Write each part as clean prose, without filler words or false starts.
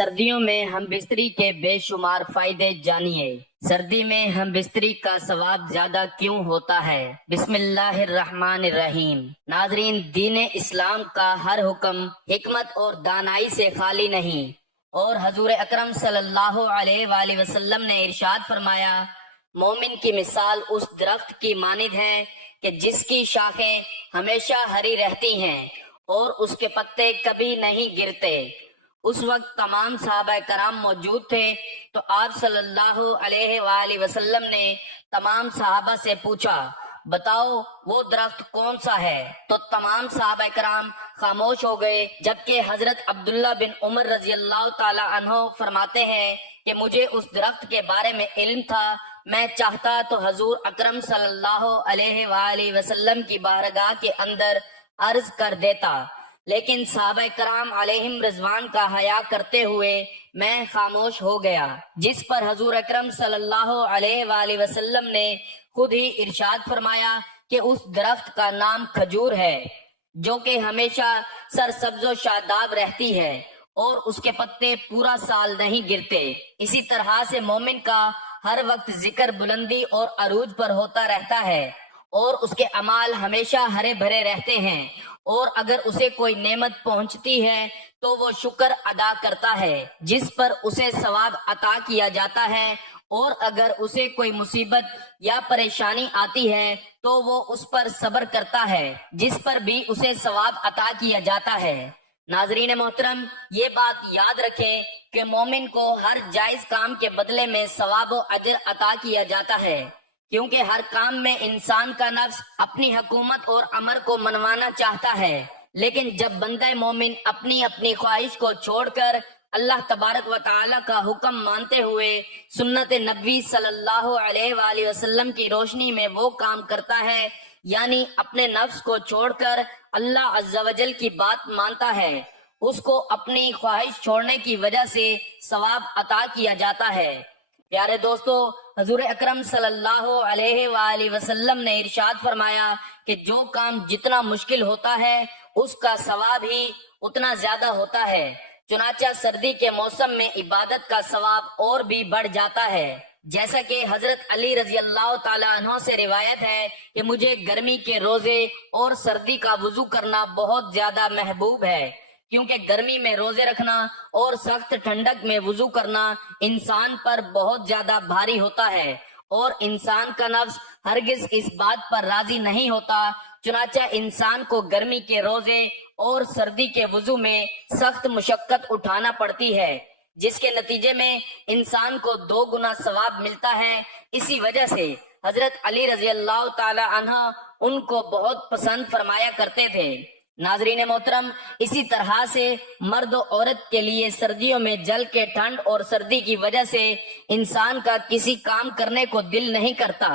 سردیوں میں ہم بستری کے بے شمار فائدے جانیے۔ سردی میں ہم بستری کا ثواب زیادہ کیوں ہوتا ہے؟ بسم اللہ الرحمن الرحیم۔ ناظرین، دین اسلام کا ہر حکم حکمت اور دانائی سے خالی نہیں، اور حضور اکرم صلی اللہ علیہ وآلہ وسلم نے ارشاد فرمایا، مومن کی مثال اس درخت کی مانند ہے کہ جس کی شاخیں ہمیشہ ہری رہتی ہیں اور اس کے پتے کبھی نہیں گرتے۔ اس وقت تمام صحابہ کرام موجود تھے، تو آپ صلی اللہ علیہ وآلہ وسلم نے تمام صحابہ سے پوچھا، بتاؤ وہ درخت کون سا ہے؟ تو تمام صحابہ کرام خاموش ہو گئے، جبکہ حضرت عبداللہ بن عمر رضی اللہ تعالی عنہ فرماتے ہیں کہ مجھے اس درخت کے بارے میں علم تھا، میں چاہتا تو حضور اکرم صلی اللہ علیہ وآلہ وسلم کی بارگاہ کے اندر عرض کر دیتا، لیکن صحابہ کرام علیہم رضوان کا حیا کرتے ہوئے میں خاموش ہو گیا، جس پر حضور اکرم صلی اللہ علیہ وآلہ وسلم نے خود ہی ارشاد فرمایا کہ اس درخت کا نام کھجور ہے، جو کہ ہمیشہ سرسبز و شاداب رہتی ہے اور اس کے پتے پورا سال نہیں گرتے۔ اسی طرح سے مومن کا ہر وقت ذکر بلندی اور عروج پر ہوتا رہتا ہے، اور اس کے اعمال ہمیشہ ہرے بھرے رہتے ہیں، اور اگر اسے کوئی نعمت پہنچتی ہے تو وہ شکر ادا کرتا ہے جس پر اسے ثواب عطا کیا جاتا ہے، اور اگر اسے کوئی مصیبت یا پریشانی آتی ہے تو وہ اس پر صبر کرتا ہے جس پر بھی اسے ثواب عطا کیا جاتا ہے۔ ناظرین محترم، یہ بات یاد رکھیں کہ مومن کو ہر جائز کام کے بدلے میں ثواب و اجر عطا کیا جاتا ہے، کیونکہ ہر کام میں انسان کا نفس اپنی حکومت اور امر کو منوانا چاہتا ہے، لیکن جب بندہ مومن اپنی خواہش کو چھوڑ کر اللہ تبارک و تعالی کا حکم مانتے ہوئے سنت نبوی صلی اللہ علیہ وآلہ وسلم کی روشنی میں وہ کام کرتا ہے، یعنی اپنے نفس کو چھوڑ کر اللہ عز و جل کی بات مانتا ہے، اس کو اپنی خواہش چھوڑنے کی وجہ سے ثواب عطا کیا جاتا ہے۔ پیارے دوستو، حضور اکرم صلی اللہ علیہ وآلہ وسلم نے ارشاد فرمایا کہ جو کام جتنا مشکل ہوتا ہے اس کا ثواب ہی اتنا زیادہ ہوتا ہے، چنانچہ سردی کے موسم میں عبادت کا ثواب اور بھی بڑھ جاتا ہے، جیسا کہ حضرت علی رضی اللہ تعالی عنہ سے روایت ہے کہ مجھے گرمی کے روزے اور سردی کا وضو کرنا بہت زیادہ محبوب ہے، کیونکہ گرمی میں روزے رکھنا اور سخت ٹھنڈک میں وضو کرنا انسان پر بہت زیادہ بھاری ہوتا ہے، اور انسان کا نفس ہرگز اس بات پر راضی نہیں ہوتا، چنانچہ انسان کو گرمی کے روزے اور سردی کے وضو میں سخت مشقت اٹھانا پڑتی ہے، جس کے نتیجے میں انسان کو 2 گنا ثواب ملتا ہے۔ اسی وجہ سے حضرت علی رضی اللہ تعالی عنہ ان کو بہت پسند فرمایا کرتے تھے۔ ناظرین محترم، اسی طرح سے مرد و عورت کے لیے سردیوں میں جل کے ٹھنڈ اور سردی کی وجہ سے انسان کا کسی کام کرنے کو دل نہیں کرتا،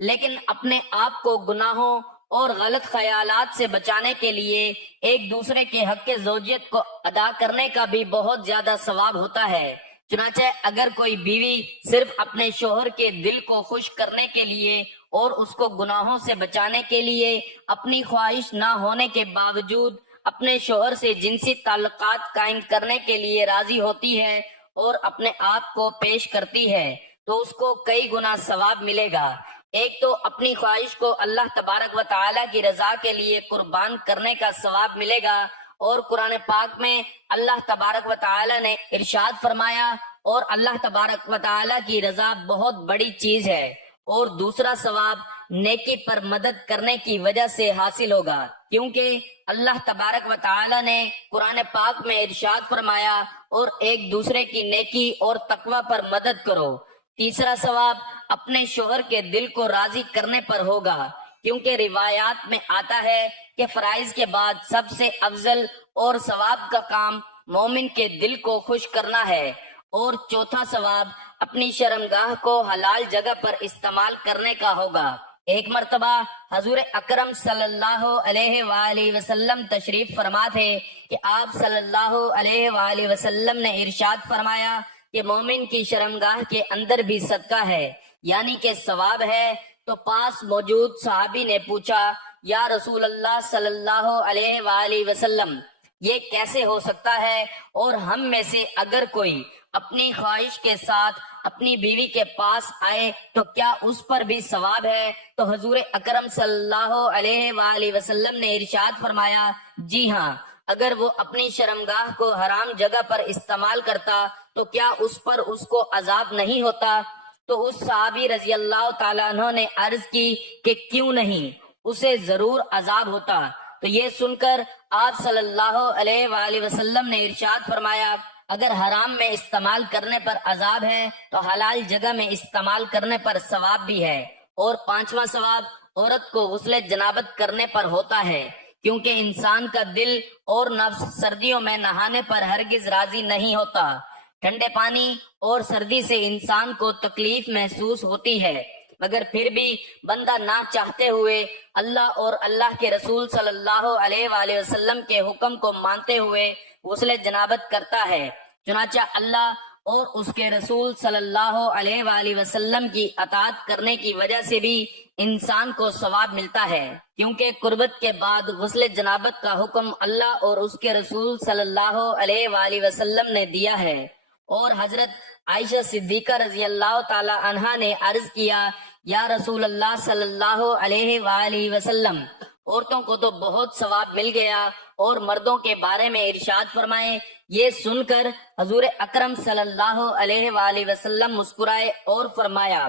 لیکن اپنے آپ کو گناہوں اور غلط خیالات سے بچانے کے لیے ایک دوسرے کے حق زوجیت کو ادا کرنے کا بھی بہت زیادہ ثواب ہوتا ہے۔ چنانچہ اگر کوئی بیوی صرف اپنے شوہر کے دل کو خوش کرنے کے لیے اور اس کو گناہوں سے بچانے کے لیے اپنی خواہش نہ ہونے کے باوجود اپنے شوہر سے جنسی تعلقات قائم کرنے کے لیے راضی ہوتی ہے اور اپنے آپ کو پیش کرتی ہے، تو اس کو کئی گنا ثواب ملے گا۔ ایک تو اپنی خواہش کو اللہ تبارک و تعالی کی رضا کے لیے قربان کرنے کا ثواب ملے گا، اور قرآن پاک میں اللہ تبارک و تعالی نے ارشاد فرمایا، اور اللہ تبارک و تعالی کی رضا بہت بڑی چیز ہے، اور دوسرا ثواب نیکی پر مدد کرنے کی وجہ سے حاصل ہوگا، کیونکہ اللہ تبارک و تعالی نے قرآن پاک میں ارشاد فرمایا، اور ایک دوسرے کی نیکی اور تقوی پر مدد کرو۔ تیسرا ثواب اپنے شوہر کے دل کو راضی کرنے پر ہوگا، کیونکہ روایات میں آتا ہے کہ فرائض کے بعد سب سے افضل اور ثواب کا کام مومن کے دل کو خوش کرنا ہے، اور چوتھا ثواب اپنی شرمگاہ کو حلال جگہ پر استعمال کرنے کا ہوگا۔ ایک مرتبہ حضور اکرم صلی اللہ علیہ وآلہ وسلم تشریف فرما تھے کہ آپ صلی اللہ علیہ وآلہ وسلم نے ارشاد فرمایا کہ مومن کی شرمگاہ کے اندر بھی صدقہ ہے، یعنی کہ ثواب ہے۔ تو پاس موجود صحابی نے پوچھا، یا رسول اللہ صلی اللہ علیہ وآلہ وسلم، یہ کیسے ہو سکتا ہے؟ اور ہم میں سے اگر کوئی اپنی خواہش کے ساتھ اپنی بیوی کے پاس آئے تو کیا اس پر بھی ثواب ہے؟ تو حضور اکرم صلی اللہ علیہ وآلہ وسلم نے ارشاد فرمایا، جی ہاں، اگر وہ اپنی شرمگاہ کو حرام جگہ پر استعمال کرتا تو کیا اس پر اس کو عذاب نہیں ہوتا؟ تو اس صحابی رضی اللہ تعالیٰ عنہ نے عرض کی کہ کیوں نہیں، اسے ضرور عذاب ہوتا۔ تو یہ سن کر آپ صلی اللہ علیہ وآلہ وسلم نے ارشاد فرمایا، اگر حرام میں استعمال کرنے پر عذاب ہے تو حلال جگہ میں استعمال کرنے پر ثواب بھی ہے۔ اور پانچواں ثواب عورت کو غسل جنابت کرنے پر ہوتا ہے، کیونکہ انسان کا دل اور نفس سردیوں میں نہانے پر ہرگز راضی نہیں ہوتا۔ ٹھنڈے پانی اور سردی سے انسان کو تکلیف محسوس ہوتی ہے، مگر پھر بھی بندہ نہ چاہتے ہوئے اللہ اور اللہ کے رسول صلی اللہ علیہ وآلہ وسلم کے حکم کو مانتے ہوئے غسل جنابت کرتا ہے۔ چنانچہ اللہ اور اس کے رسول صلی اللہ علیہ وآلہ وسلم کی اطاعت کرنے کی وجہ سے بھی انسان کو ثواب ملتا ہے، کیونکہ قربت کے بعد غسل جنابت کا حکم اللہ اور اس کے رسول صلی اللہ علیہ وآلہ وسلم نے دیا ہے۔ اور حضرت عائشہ صدیقہ رضی اللہ تعالی عنہا نے عرض کیا، یا رسول اللہ صلی اللہ علیہ وآلہ وسلم، عورتوں کو تو بہت ثواب مل گیا، اور مردوں کے بارے میں ارشاد فرمائیں۔ یہ سن کر حضور اکرم صلی اللہ علیہ وآلہ وسلم مسکرائے اور فرمایا،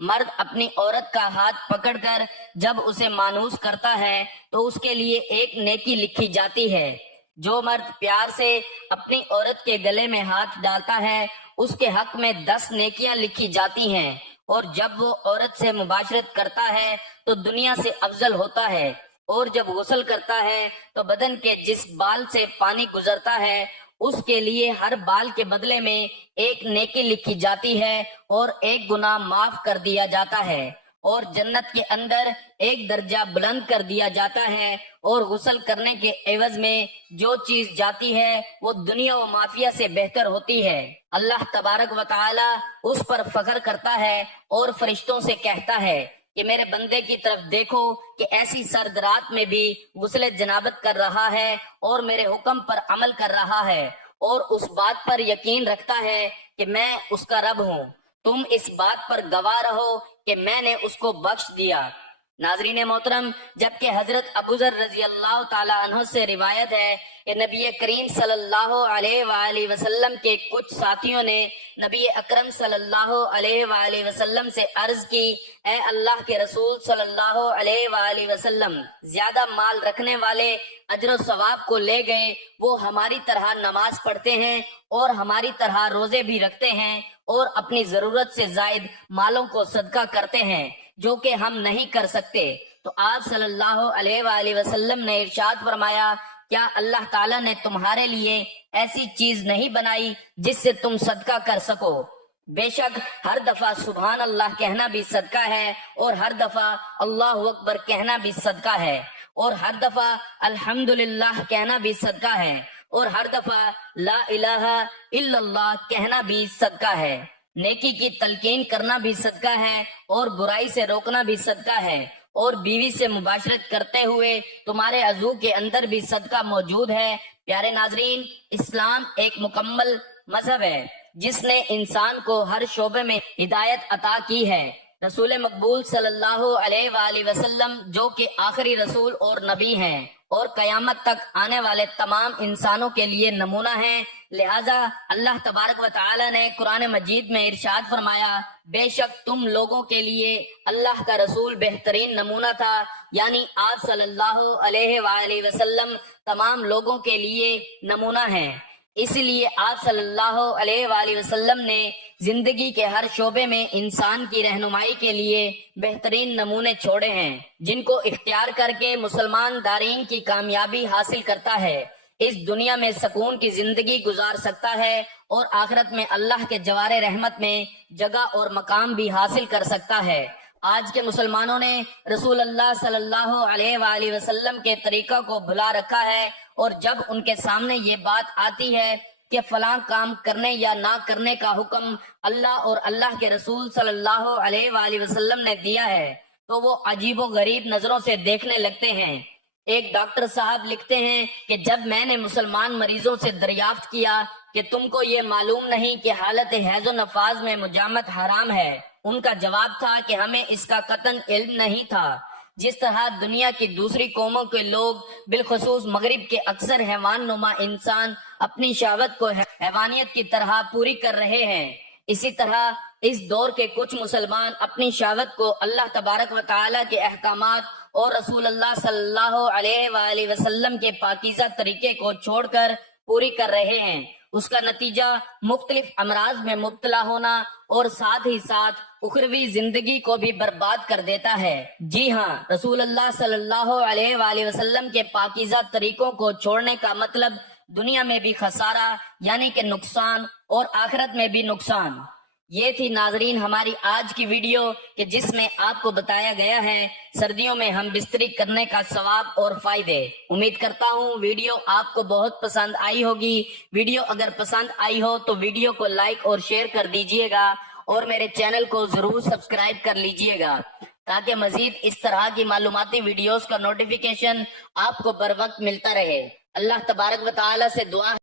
مرد اپنی عورت کا ہاتھ پکڑ کر جب اسے مانوس کرتا ہے تو اس کے لیے ایک نیکی لکھی جاتی ہے۔ جو مرد پیار سے اپنی عورت کے گلے میں ہاتھ ڈالتا ہے اس کے حق میں 10 نیکیاں لکھی جاتی ہیں، اور جب وہ عورت سے مباشرت کرتا ہے تو دنیا سے افضل ہوتا ہے، اور جب غسل کرتا ہے تو بدن کے جس بال سے پانی گزرتا ہے اس کے لیے ہر بال کے بدلے میں ایک نیکی لکھی جاتی ہے اور ایک گناہ معاف کر دیا جاتا ہے، اور جنت کے اندر ایک درجہ بلند کر دیا جاتا ہے، اور غسل کرنے کے عوض میں جو چیز جاتی ہے وہ دنیا و مافیہ سے بہتر ہوتی ہے۔ اللہ تبارک و تعالی اس پر فخر کرتا ہے اور فرشتوں سے کہتا ہے کہ میرے بندے کی طرف دیکھو کہ ایسی سرد رات میں بھی غسل جنابت کر رہا ہے اور میرے حکم پر عمل کر رہا ہے، اور اس بات پر یقین رکھتا ہے کہ میں اس کا رب ہوں۔ تم اس بات پر گواہ رہو کہ میں نے اس کو بخش دیا۔ ناظرین محترم، جبکہ حضرت ابوذر رضی اللہ تعالی عنہ سے روایت ہے کہ نبی کریم صلی اللہ علیہ وآلہ وسلم کے کچھ ساتھیوں نے نبی اکرم صلی اللہ علیہ وآلہ وسلم سے عرض کی، اے اللہ کے رسول صلی اللہ علیہ وآلہ وسلم، زیادہ مال رکھنے والے اجر و ثواب کو لے گئے، وہ ہماری طرح نماز پڑھتے ہیں اور ہماری طرح روزے بھی رکھتے ہیں اور اپنی ضرورت سے زائد مالوں کو صدقہ کرتے ہیں، جو کہ ہم نہیں کر سکتے۔ تو آپ صلی اللہ علیہ وآلہ وسلم نے ارشاد فرمایا، کیا اللہ تعالیٰ نے تمہارے لیے ایسی چیز نہیں بنائی جس سے تم صدقہ کر سکو؟ بے شک ہر دفعہ سبحان اللہ کہنا بھی صدقہ ہے، اور ہر دفعہ اللہ اکبر کہنا بھی صدقہ ہے، اور ہر دفعہ الحمدللہ کہنا بھی صدقہ ہے، اور ہر دفعہ لا الہ الا اللہ کہنا بھی صدقہ ہے۔ نیکی کی تلقین کرنا بھی صدقہ ہے، اور برائی سے روکنا بھی صدقہ ہے، اور بیوی سے مباشرت کرتے ہوئے تمہارے عضو کے اندر بھی صدقہ موجود ہے۔ پیارے ناظرین، اسلام ایک مکمل مذہب ہے جس نے انسان کو ہر شعبے میں ہدایت عطا کی ہے۔ رسول مقبول صلی اللہ علیہ وآلہ وسلم جو کہ آخری رسول اور نبی ہیں اور قیامت تک آنے والے تمام انسانوں کے لیے نمونہ ہیں، لہذا اللہ تبارک و تعالی نے قرآن مجید میں ارشاد فرمایا، بے شک تم لوگوں کے لیے اللہ کا رسول بہترین نمونہ تھا، یعنی آپ صلی اللہ علیہ وآلہ وسلم تمام لوگوں کے لیے نمونہ ہیں۔ اس لیے آپ صلی اللہ علیہ وآلہ وسلم نے زندگی کے ہر شعبے میں انسان کی رہنمائی کے لیے بہترین نمونے چھوڑے ہیں، جن کو اختیار کر کے مسلمان دارین کی کامیابی حاصل کرتا ہے، اس دنیا میں سکون کی زندگی گزار سکتا ہے اور آخرت میں اللہ کے جوار رحمت میں جگہ اور مقام بھی حاصل کر سکتا ہے۔ آج کے مسلمانوں نے رسول اللہ صلی اللہ علیہ وآلہ وسلم کے طریقہ کو بھلا رکھا ہے، اور جب ان کے سامنے یہ بات آتی ہے کہ فلاں کام کرنے یا نہ کرنے کا حکم اللہ اور اللہ کے رسول صلی اللہ علیہ وآلہ وسلم نے دیا ہے تو وہ عجیب و غریب نظروں سے دیکھنے لگتے ہیں۔ ایک ڈاکٹر صاحب لکھتے ہیں کہ جب میں نے مسلمان مریضوں سے دریافت کیا کہ تم کو یہ معلوم نہیں کہ حالت حیض و نفاس میں مجامت حرام ہے، ان کا جواب تھا کہ ہمیں اس کا قطعاً علم نہیں تھا۔ جس طرح دنیا کی دوسری قوموں کے لوگ بالخصوص مغرب کے اکثر حیوان نما انسان اپنی شہوت کو حیوانیت کی طرح پوری کر رہے ہیں، اسی طرح اس دور کے کچھ مسلمان اپنی شہوت کو اللہ تبارک و تعالی کے احکامات اور رسول اللہ صلی اللہ علیہ وآلہ وسلم کے پاکیزہ طریقے کو چھوڑ کر پوری کر رہے ہیں۔ اس کا نتیجہ مختلف امراض میں مبتلا ہونا اور ساتھ ہی ساتھ اخروی زندگی کو بھی برباد کر دیتا ہے۔ جی ہاں، رسول اللہ صلی اللہ علیہ وآلہ وسلم کے پاکیزہ طریقوں کو چھوڑنے کا مطلب دنیا میں بھی خسارہ یعنی کہ نقصان اور آخرت میں بھی نقصان۔ یہ تھی ناظرین ہماری آج کی ویڈیو کہ جس میں آپ کو بتایا گیا ہے سردیوں میں ہم بستری کرنے کا ثواب اور فائدے۔ امید کرتا ہوں ویڈیو آپ کو بہت پسند آئی ہوگی۔ ویڈیو اگر پسند آئی ہو تو ویڈیو کو لائک اور شیئر کر دیجئے گا اور میرے چینل کو ضرور سبسکرائب کر لیجئے گا تاکہ مزید اس طرح کی معلوماتی ویڈیوز کا نوٹیفیکیشن آپ کو بر وقت ملتا رہے۔ اللہ تبارک و تعالی سے دعا